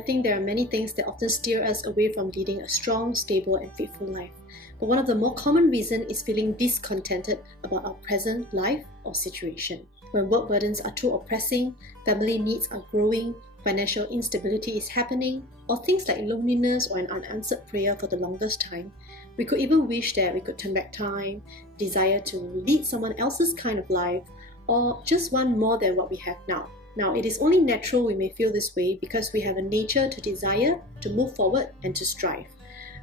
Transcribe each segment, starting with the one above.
think there are many things that often steer us away from leading a strong, stable, and faithful life. But one of the more common reasons is feeling discontented about our present life or situation. When work burdens are too oppressing, family needs are growing, financial instability is happening, or things like loneliness or an unanswered prayer for the longest time, we could even wish that we could turn back time, desire to lead someone else's kind of life, or just want more than what we have now. Now, it is only natural we may feel this way because we have a nature to desire, to move forward, and to strive.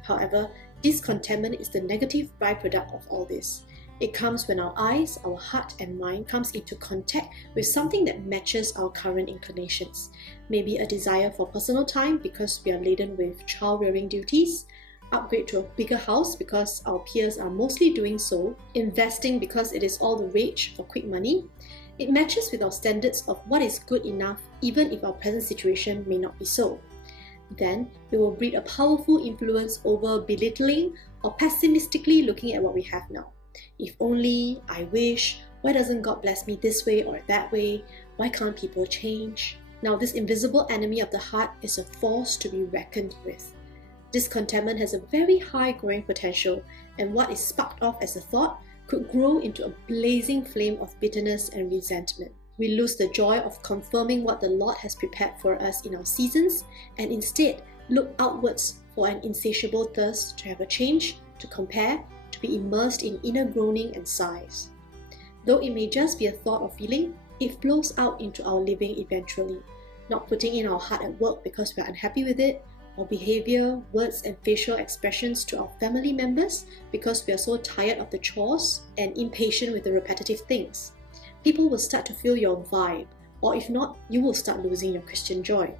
However, discontentment is the negative byproduct of all this. It comes when our eyes, our heart and mind comes into contact with something that matches our current inclinations. Maybe a desire for personal time because we are laden with child-rearing duties, upgrade to a bigger house because our peers are mostly doing so, investing because it is all the rage for quick money. It matches with our standards of what is good enough even if our present situation may not be so. Then, it will breed a powerful influence over belittling or pessimistically looking at what we have now. If only, I wish, why doesn't God bless me this way or that way? Why can't people change? Now, this invisible enemy of the heart is a force to be reckoned with. Discontentment has a very high growing potential, and what is sparked off as a thought could grow into a blazing flame of bitterness and resentment. We lose the joy of confirming what the Lord has prepared for us in our seasons, and instead look outwards for an insatiable thirst to have a change, to compare, to be immersed in inner groaning and sighs. Though it may just be a thought or feeling, it flows out into our living eventually, not putting in our heart at work because we are unhappy with it, or behavior, words and facial expressions to our family members because we are so tired of the chores and impatient with the repetitive things. People will start to feel your vibe, or if not, you will start losing your Christian joy.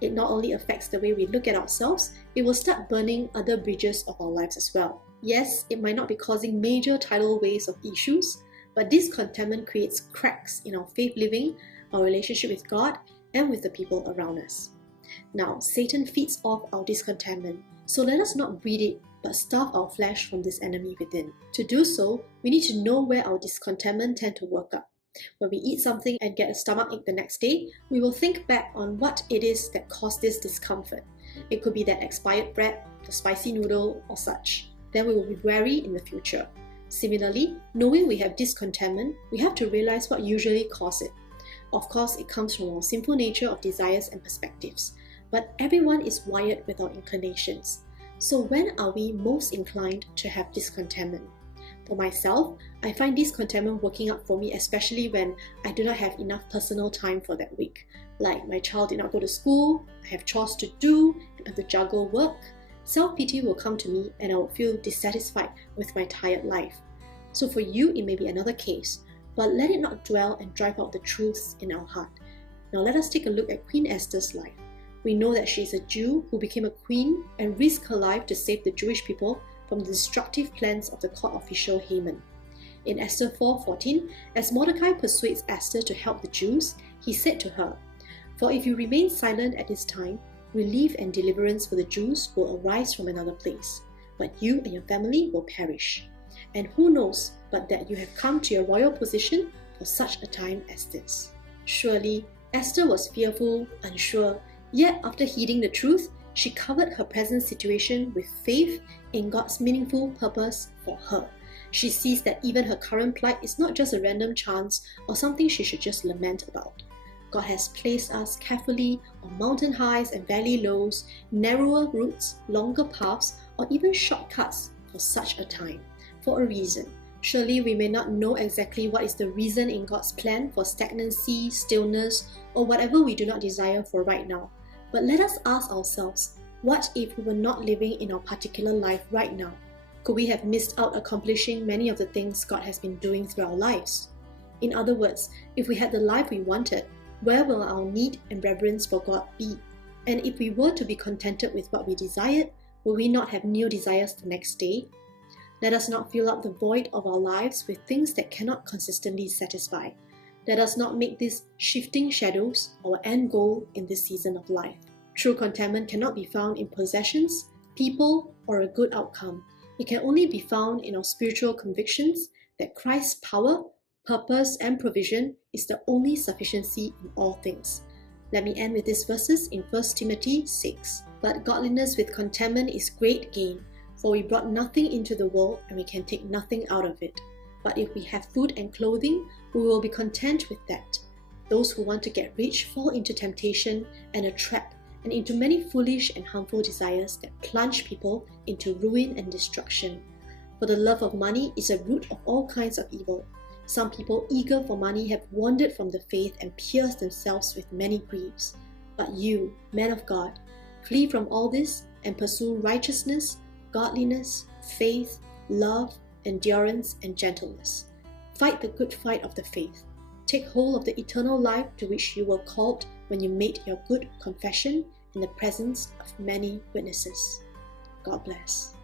It not only affects the way we look at ourselves, it will start burning other bridges of our lives as well. Yes, it might not be causing major tidal waves of issues, but discontentment creates cracks in our faith living, our relationship with God, and with the people around us. Now, Satan feeds off our discontentment, so let us not breed it, but starve our flesh from this enemy within. To do so, we need to know where our discontentment tend to work up. When we eat something and get a stomachache the next day, we will think back on what it is that caused this discomfort. It could be that expired bread, the spicy noodle, or such. Then we will be wary in the future. Similarly, knowing we have discontentment, we have to realize what usually causes it. Of course, it comes from our sinful nature of desires and perspectives, but everyone is wired with our inclinations. So when are we most inclined to have discontentment? For myself, I find discontentment working out for me, especially when I do not have enough personal time for that week. Like my child did not go to school, I have chores to do, and have to juggle work. Self-pity will come to me and I will feel dissatisfied with my tired life. So for you, it may be another case, but let it not dwell and drive out the truths in our heart. Now let us take a look at Queen Esther's life. We know that she is a Jew who became a queen and risked her life to save the Jewish people from the destructive plans of the court official Haman. In Esther 4:14, as Mordecai persuades Esther to help the Jews, he said to her, "For if you remain silent at this time, relief and deliverance for the Jews will arise from another place, but you and your family will perish. And who knows but that you have come to your royal position for such a time as this." Surely, Esther was fearful, unsure, yet after heeding the truth, she covered her present situation with faith in God's meaningful purpose for her. She sees that even her current plight is not just a random chance or something she should just lament about. God has placed us carefully on mountain highs and valley lows, narrower routes, longer paths, or even shortcuts for such a time, for a reason. Surely we may not know exactly what is the reason in God's plan for stagnancy, stillness, or whatever we do not desire for right now. But let us ask ourselves, what if we were not living in our particular life right now? Could we have missed out accomplishing many of the things God has been doing through our lives? In other words, if we had the life we wanted, where will our need and reverence for God be? And if we were to be contented with what we desired, will we not have new desires the next day? Let us not fill up the void of our lives with things that cannot consistently satisfy. Let us not make these shifting shadows our end goal in this season of life. True contentment cannot be found in possessions, people, or a good outcome. It can only be found in our spiritual convictions that Christ's power, purpose, and provision is the only sufficiency in all things. Let me end with these verses in 1 Timothy 6. But godliness with contentment is great gain, for we brought nothing into the world and we can take nothing out of it. But if we have food and clothing, we will be content with that. Those who want to get rich fall into temptation and a trap, and into many foolish and harmful desires that plunge people into ruin and destruction. For the love of money is a root of all kinds of evil. Some people eager for money have wandered from the faith and pierced themselves with many griefs. But you, man of God, flee from all this and pursue righteousness, godliness, faith, love, endurance, and gentleness. Fight the good fight of the faith. Take hold of the eternal life to which you were called when you made your good confession in the presence of many witnesses. God bless.